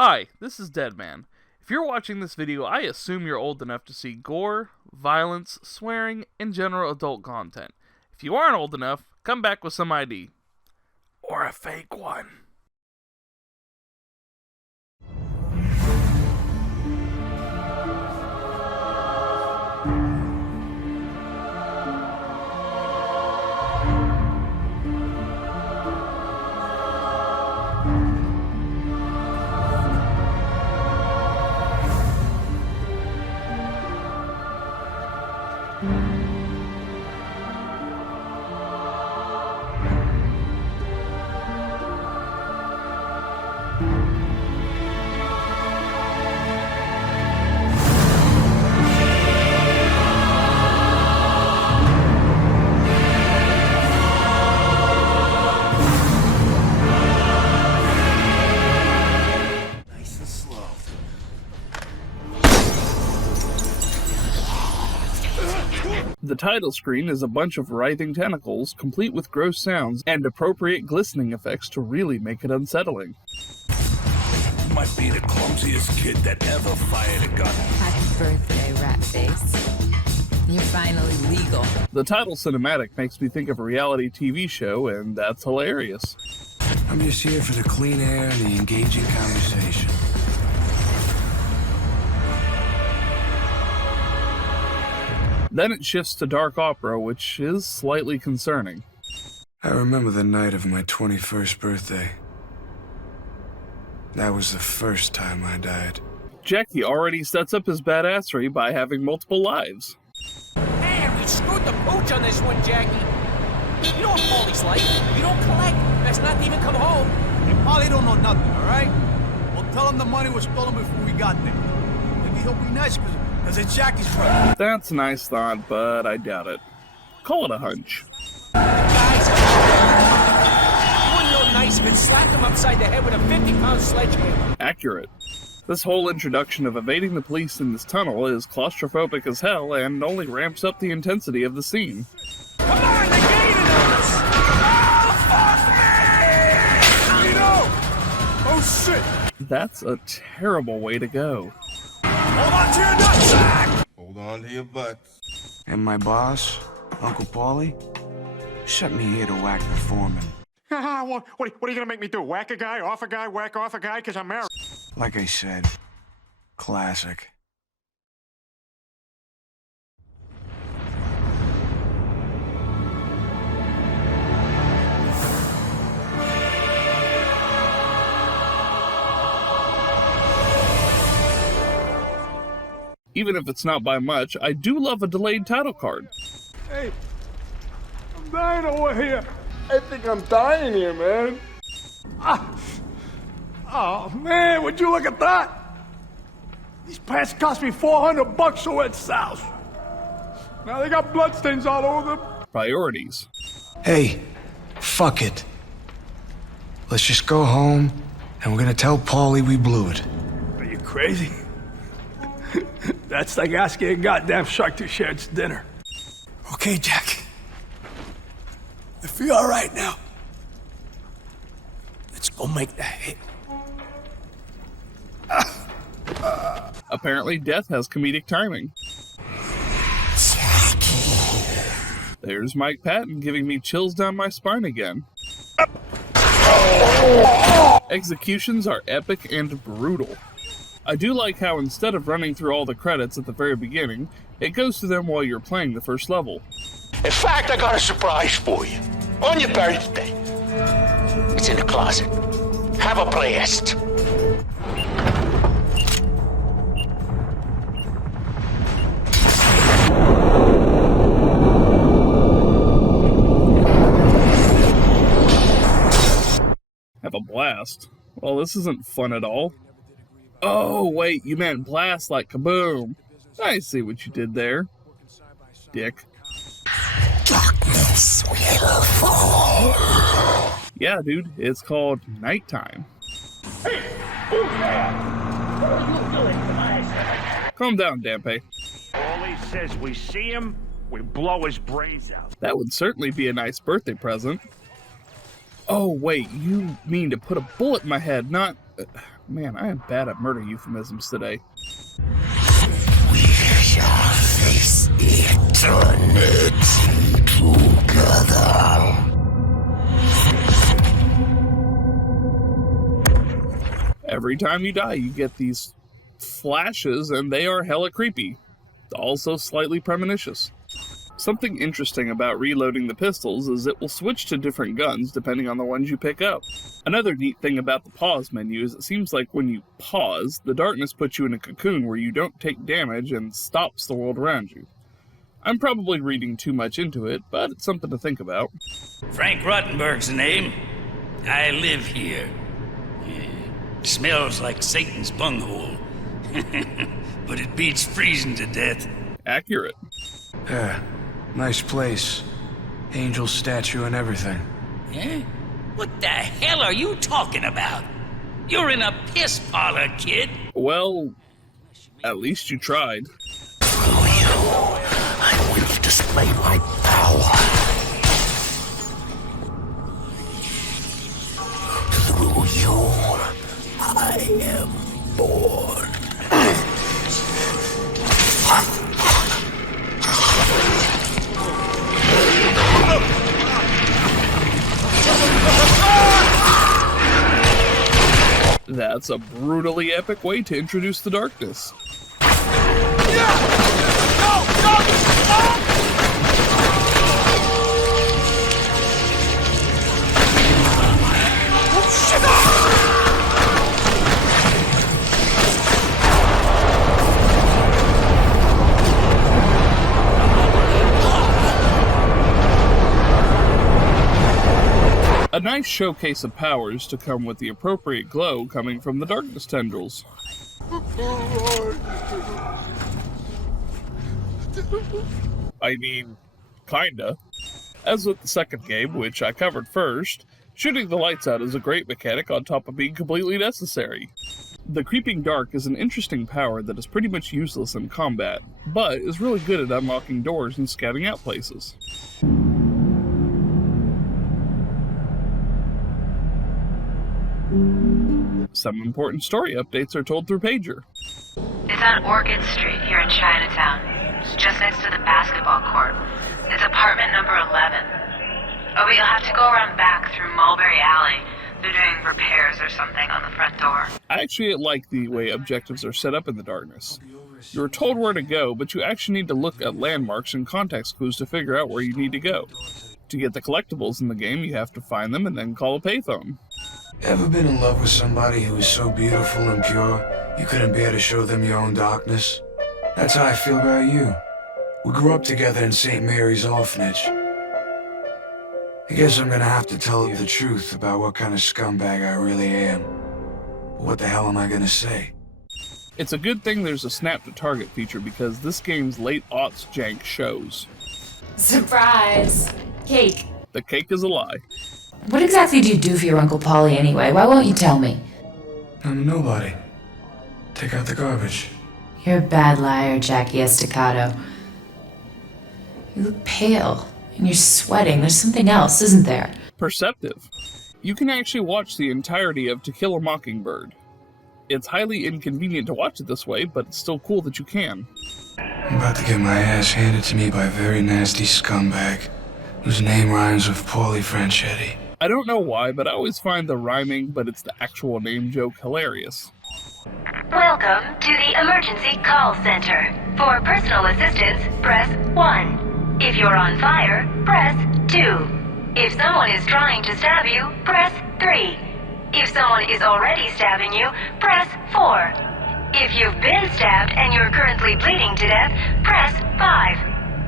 Hi, this is DEDMan. If you're watching this video, I assume you're old enough to see gore, violence, swearing, and general adult content. If you aren't old enough, come back with some ID. Or a fake one. The title screen is a bunch of writhing tentacles, complete with gross sounds and appropriate glistening effects to really make it unsettling. Might be the clumsiest kid that ever fired a gun. Happy birthday, Ratface. You're finally legal. The title cinematic makes me think of a reality TV show, and that's hilarious. I'm just here for the clean air and the engaging conversation. Then it shifts to dark opera, which is slightly concerning. I remember the night of my 21st birthday. That was the first time I died. Jackie already sets up his badassery by having multiple lives. Man, we screwed the pooch on this one, Jackie. You know what Paulie's like. You don't collect, that's not to even come home. Hey, Paulie don't know nothing, all right? We'll tell him the money was stolen before we got there. Maybe he'll be nice, because it's Jackie's brother. That's a nice thought, but I doubt it. Call it a hunch. Guys, you wouldn't know nice if it slapped him upside the head with a 50-pound sledgehammer. Accurate. This whole introduction of evading the police in this tunnel is claustrophobic as hell and only ramps up the intensity of the scene. Come on, they gaining on us! Oh, fuck me! Oh, shit! That's a terrible way to go. Hold on to your nutsack! Hold on to your butts. And my boss, Uncle Paulie, sent me here to whack the foreman. What are you gonna make me do? Whack a guy, off a guy, whack off a guy? Because I'm married. Like I said, classic. Even if it's not by much, I do love a delayed title card. Hey, I'm dying over here. I think I'm dying here, man. Oh, man, would you look at that? These pants cost me $400 so it's south. Now they got bloodstains all over them. Priorities. Hey, fuck it. Let's just go home, and we're gonna tell Paulie we blew it. Are you crazy? That's like asking a goddamn shark to share its dinner. Okay, Jack. I feel all right now. Let's go make that hit. Apparently, death has comedic timing. There's Mike Patton giving me chills down my spine again. Executions are epic and brutal. I do like how instead of running through all the credits at the very beginning, it goes through them while you're playing the first level. In fact, I got a surprise for you. On your birthday. It's in the closet. Have a blast. Have a blast. Well, this isn't fun at all. Oh, wait, you meant blast like kaboom. I see what you did there. Dick. Darkness will fall. Yeah, dude, it's called Nighttime. Hey, who's there? What are you doing to my son? Calm down, Dampe. Paulie says we see him, we blow his brains out. That would certainly be a nice birthday present. Oh, wait, you mean to put a bullet in my head, not... Man, I am bad at murder euphemisms today. We shall face eternity together. Every time you die, you get these flashes, and they are hella creepy. Also slightly premonitions. Something interesting about reloading the pistols is it will switch to different guns depending on the ones you pick up. Another neat thing about the pause menu is it seems like when you pause, the darkness puts you in a cocoon where you don't take damage and stops the world around you. I'm probably reading too much into it, but it's something to think about. Frank Rottenberg's the name. I live here. Smells like Satan's bunghole. But it beats freezing to death. Accurate. Yeah, nice place. Angel statue and everything. Eh? What the hell are you talking about? You're in a piss parlor, kid. Well, at least you tried. Through you, I will display my power. Through you, I am born. That's a brutally epic way to introduce the darkness. A nice showcase of powers to come with the appropriate glow coming from the darkness tendrils. I mean, kinda. As with the second game, which I covered first, shooting the lights out is a great mechanic on top of being completely necessary. The Creeping Dark is an interesting power that is pretty much useless in combat, but is really good at unlocking doors and scouting out places. Some important story updates are told through Pager. It's on Orchid Street here in Chinatown. It's just next to the basketball court. It's apartment number 11. Oh, but you'll have to go around back through Mulberry Alley. They're doing repairs or something on the front door. I actually like the way objectives are set up in the darkness. You're told where to go, but you actually need to look at landmarks and context clues to figure out where you need to go. To get the collectibles in the game, you have to find them and then call a payphone. Ever been in love with somebody who was so beautiful and pure, you couldn't bear to show them your own darkness? That's how I feel about you. We grew up together in St. Mary's Orphanage. I guess I'm gonna have to tell you the truth about what kind of scumbag I really am. But what the hell am I gonna say? It's a good thing there's a snap to target feature because this game's late aughts jank shows. Surprise! Cake. The cake is a lie. What exactly do you do for your Uncle Paulie anyway? Why won't you tell me? I'm nobody. Take out the garbage. You're a bad liar, Jackie Estacado. You look pale, and you're sweating. There's something else, isn't there? Perceptive. You can actually watch the entirety of To Kill a Mockingbird. It's highly inconvenient to watch it this way, but it's still cool that you can. I'm about to get my ass handed to me by a very nasty scumbag, whose name rhymes with Paulie Franchetti. I don't know why, but I always find the rhyming, but it's the actual name joke hilarious. Welcome to the Emergency Call Center. For personal assistance, press 1. If you're on fire, press 2. If someone is trying to stab you, press 3. If someone is already stabbing you, press 4. If you've been stabbed and you're currently bleeding to death, press 5.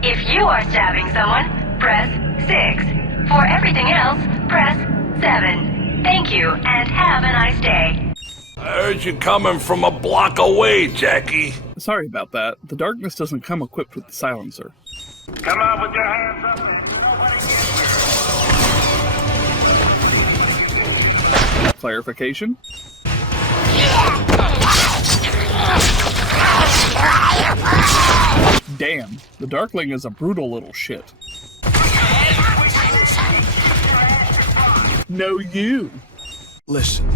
If you are stabbing someone, press 6. For everything else, press 7. Thank you, and have a nice day. I heard you coming from a block away, Jackie. Sorry about that. The darkness doesn't come equipped with the silencer. Come on with your hands up. Clarification? Damn, the Darkling is a brutal little shit. No, you. Listen,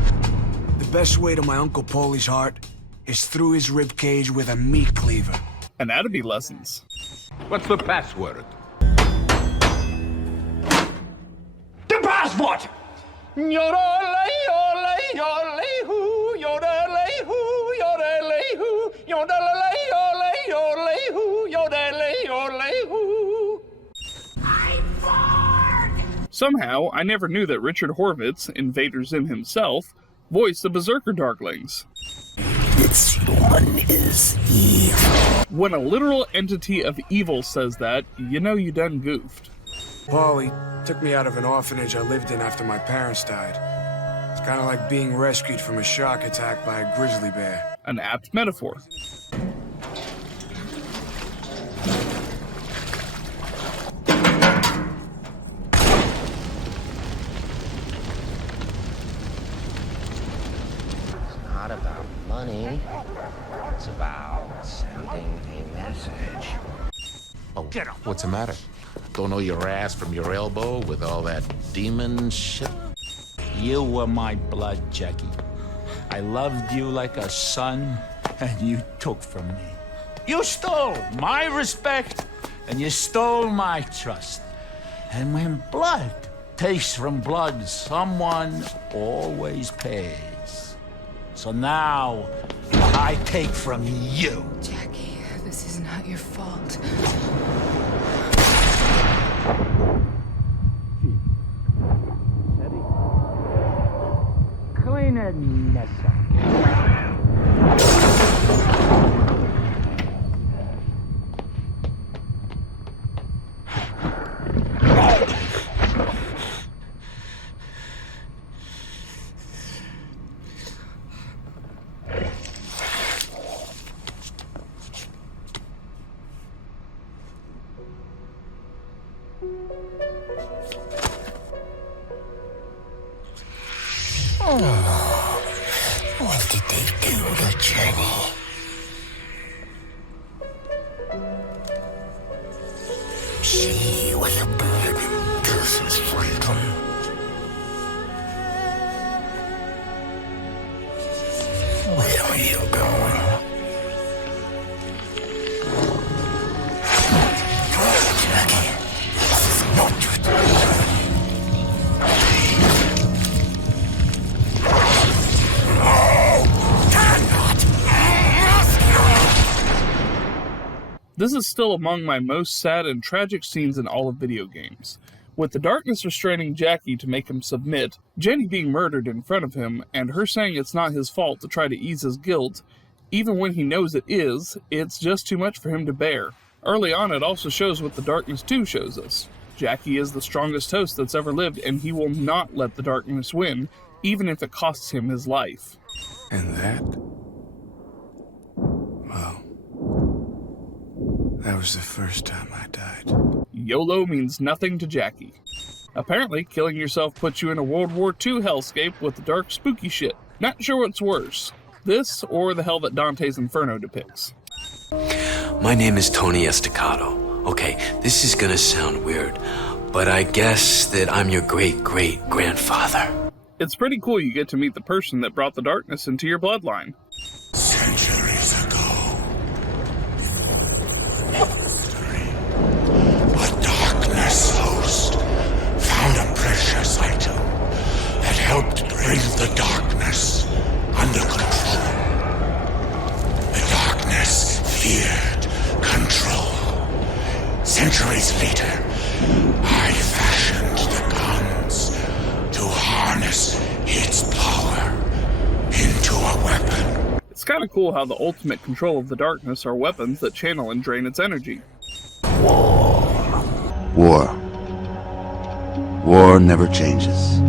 the best way to my Uncle Paulie's heart is through his rib cage with a meat cleaver. Anatomy lessons. What's the password? The passport! Somehow, I never knew that Richard Horvitz, Invader Zim himself, voiced the Berserker Darklings. This one is evil. When a literal entity of evil says that, you know you done goofed. Paulie took me out of an orphanage I lived in after my parents died. It's kind of like being rescued from a shark attack by a grizzly bear. An apt metaphor. Not about money. It's about sending a message. Oh, what's the matter? Don't know your ass from your elbow with all that demon shit? You were my blood, Jackie. I loved you like a son, and you took from me. You stole my respect, and you stole my trust. And when blood takes from blood, someone always pays. So now, I take from you. Jackie, this is not your fault. Clean a mess up. Oh, what did they do to Jenny? She was a burden to his freedom. Where are you going? Jackie, this is not your time. This is still among my most sad and tragic scenes in all of video games. With the darkness restraining Jackie to make him submit, Jenny being murdered in front of him, and her saying it's not his fault to try to ease his guilt, even when he knows it is, it's just too much for him to bear. Early on, it also shows what the darkness 2 shows us. Jackie is the strongest host that's ever lived, and he will not let the darkness win, even if it costs him his life. And that? Well, that was the first time I died. YOLO means nothing to Jackie. Apparently, killing yourself puts you in a World War II hellscape with the dark, spooky shit. Not sure what's worse, this or the hell that Dante's Inferno depicts. My name is Tony Estacado. Okay, this is gonna sound weird, but I guess that I'm your great-great-grandfather. It's pretty cool you get to meet the person that brought the darkness into your bloodline. Centuries ago, a darkness host found a precious item that helped bring the darkness under control. The darkness feared control. Centuries later, I fashioned the guns to harness its power into a weapon. It's kind of cool how the ultimate control of the darkness are weapons that channel and drain its energy. War never changes.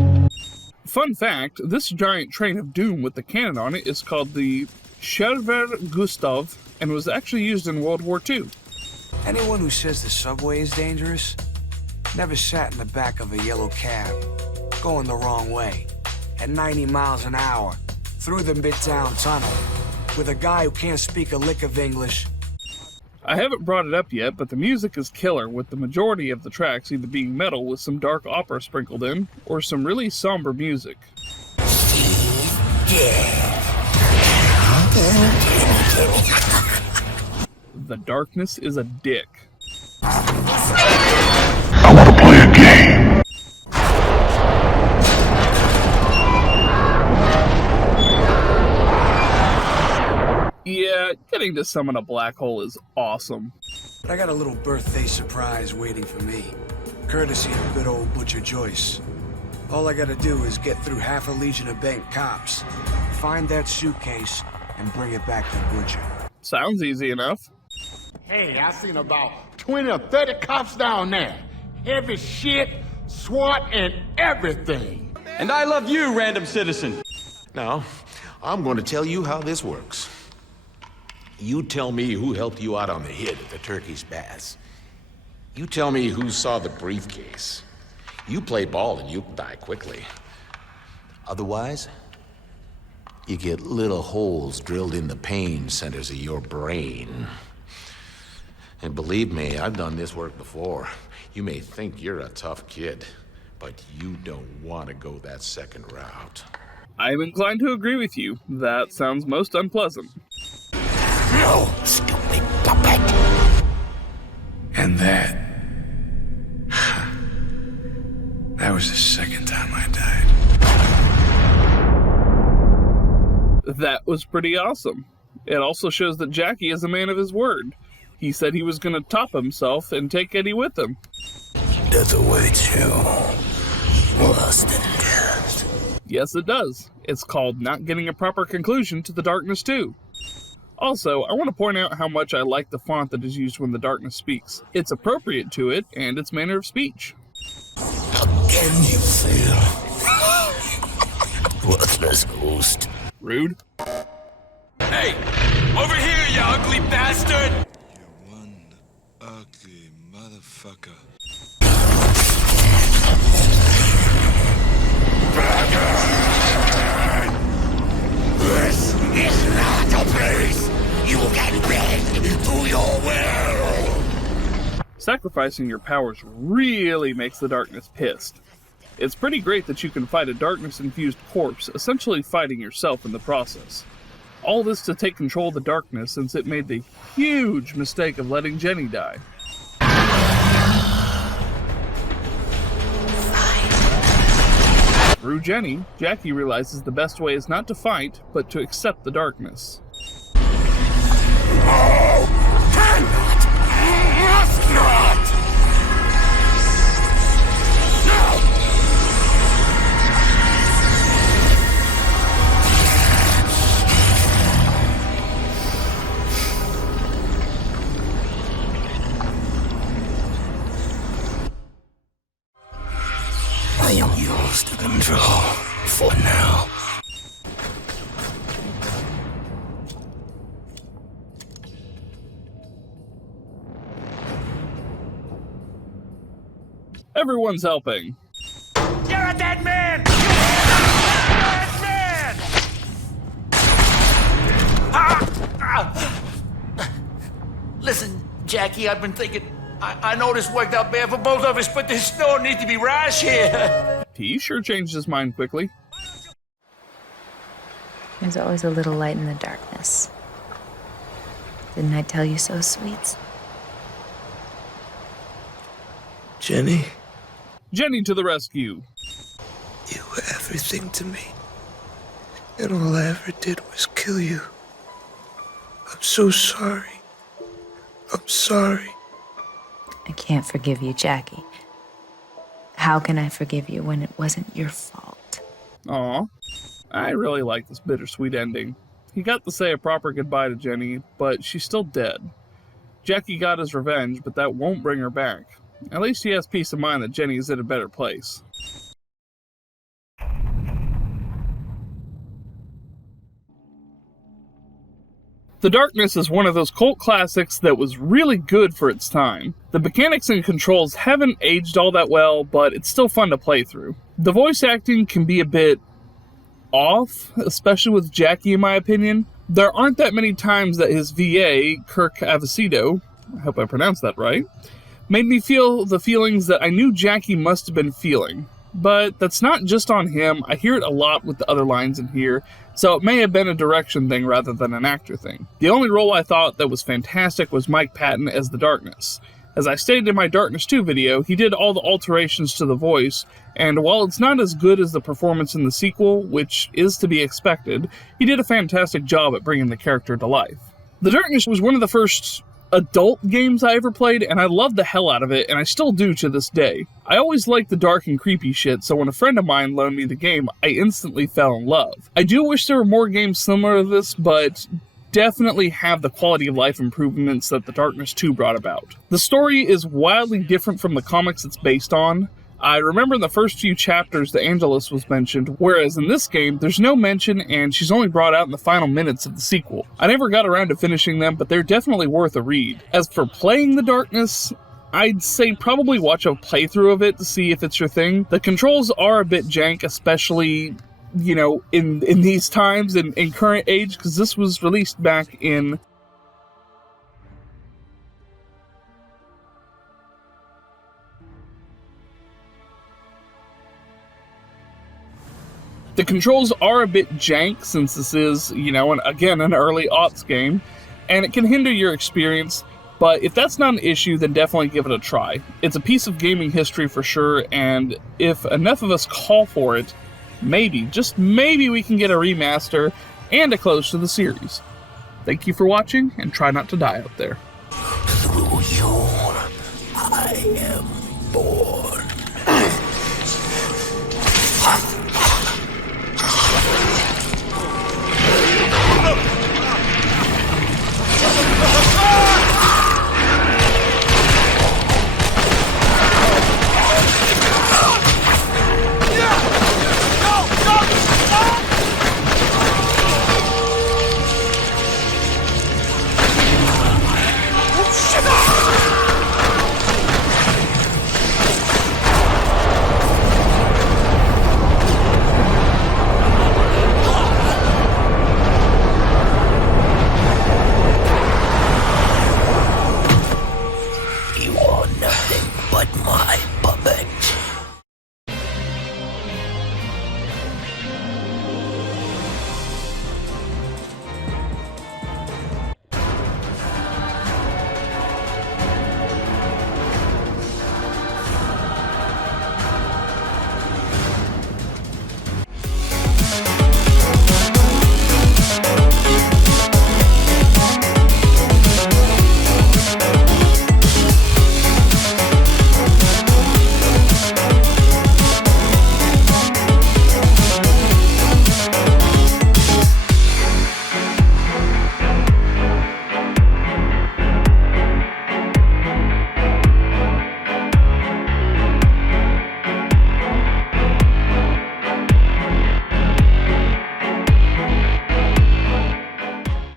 Fun fact, this giant train of doom with the cannon on it is called the Chevalier Gustav and was actually used in World War II. Anyone who says the subway is dangerous never sat in the back of a yellow cab, going the wrong way, at 90 miles an hour, through the Midtown Tunnel, with a guy who can't speak a lick of English. I haven't brought it up yet, but the music is killer, with the majority of the tracks either being metal with some dark opera sprinkled in, or some really somber music. Steve The darkness is a dick. I want to play a game. Yeah, getting to summon a black hole is awesome. But I got a little birthday surprise waiting for me, courtesy of good old Butcher Joyce. All I gotta do is get through half a legion of bank cops, find that suitcase, and bring it back to Butcher. Sounds easy enough. Hey, I seen about 20 or 30 cops down there. Heavy shit, SWAT, and everything. And I love you, random citizen. Now, I'm going to tell you how this works. You tell me who helped you out on the hit at the Turkish Baths. You tell me who saw the briefcase. You play ball and you die quickly. Otherwise, you get little holes drilled in the pain centers of your brain. And believe me, I've done this work before. You may think you're a tough kid, but you don't want to go that second route. I'm inclined to agree with you. That sounds most unpleasant. No, stupid puppet. And that was the second time I died. That was pretty awesome. It also shows that Jackie is a man of his word. He said he was going to top himself and take Eddie with him. Death awaits you. Worse than death. Yes, it does. It's called not getting a proper conclusion to The Darkness 2. Also, I want to point out how much I like the font that is used when the darkness speaks. It's appropriate to it and its manner of speech. Again you fail. Worthless host. Rude. Hey! Over here, you ugly bastard! You one ugly motherfucker. This is not a place you can bend to your will. Sacrificing your powers really makes the darkness pissed. It's pretty great that you can fight a darkness-infused corpse, essentially fighting yourself in the process. All this to take control of the darkness since it made the huge mistake of letting Jenny die. Through Jenny, Jackie realizes the best way is not to fight, but to accept the darkness. No! Cannot! Must not! No! I am yours to control for now. Everyone's helping. You're a dead man! You're a dead man! Listen, Jackie, I've been thinking. I know this worked out bad for both of us, but there's no need to be rash here. He sure changed his mind quickly. There's always a little light in the darkness. Didn't I tell you so, sweets? Jenny? Jenny to the rescue. You were everything to me. And all I ever did was kill you. I'm so sorry. I'm sorry. I can't forgive you, Jackie. How can I forgive you when it wasn't your fault? Aw, I really like this bittersweet ending. He got to say a proper goodbye to Jenny, but she's still dead. Jackie got his revenge, but that won't bring her back. At least he has peace of mind that Jenny is in a better place. The Darkness is one of those cult classics that was really good for its time. The mechanics and controls haven't aged all that well, but it's still fun to play through. The voice acting can be a bit off, especially with Jackie in my opinion. There aren't that many times that his VA, Kirk Avicito, I hope I pronounced that right, made me feel the feelings that I knew Jackie must have been feeling. But that's not just on him. I hear it a lot with the other lines in here. so it may have been a direction thing rather than an actor thing. The only role I thought that was fantastic was Mike Patton as the Darkness. As I stated in my Darkness 2 video, he did all the alterations to the voice, and while it's not as good as the performance in the sequel, which is to be expected, he did a fantastic job at bringing the character to life. The Darkness was one of the first adult games I ever played, and I loved the hell out of it, and I still do to this day. I always liked the dark and creepy shit, so when a friend of mine loaned me the game, I instantly fell in love. I do wish there were more games similar to this, but definitely have the quality of life improvements that the Darkness 2 brought about. The story is wildly different from the comics it's based on. I remember in the first few chapters the Angelus was mentioned, whereas in this game there's no mention and she's only brought out in the final minutes of the sequel. I never got around to finishing them, but they're definitely worth a read. As for playing the Darkness, I'd say probably watch a playthrough of it to see if it's your thing. The controls are a bit jank, especially, you know, in these times, in current age, because this was released back in... The controls are a bit jank since this is, you know, again, an early aughts game, and it can hinder your experience, but if that's not an issue, then definitely give it a try. It's a piece of gaming history for sure, and if enough of us call for it, maybe, just maybe we can get a remaster and a close to the series. Thank you for watching, and try not to die out there. Through you, I am born.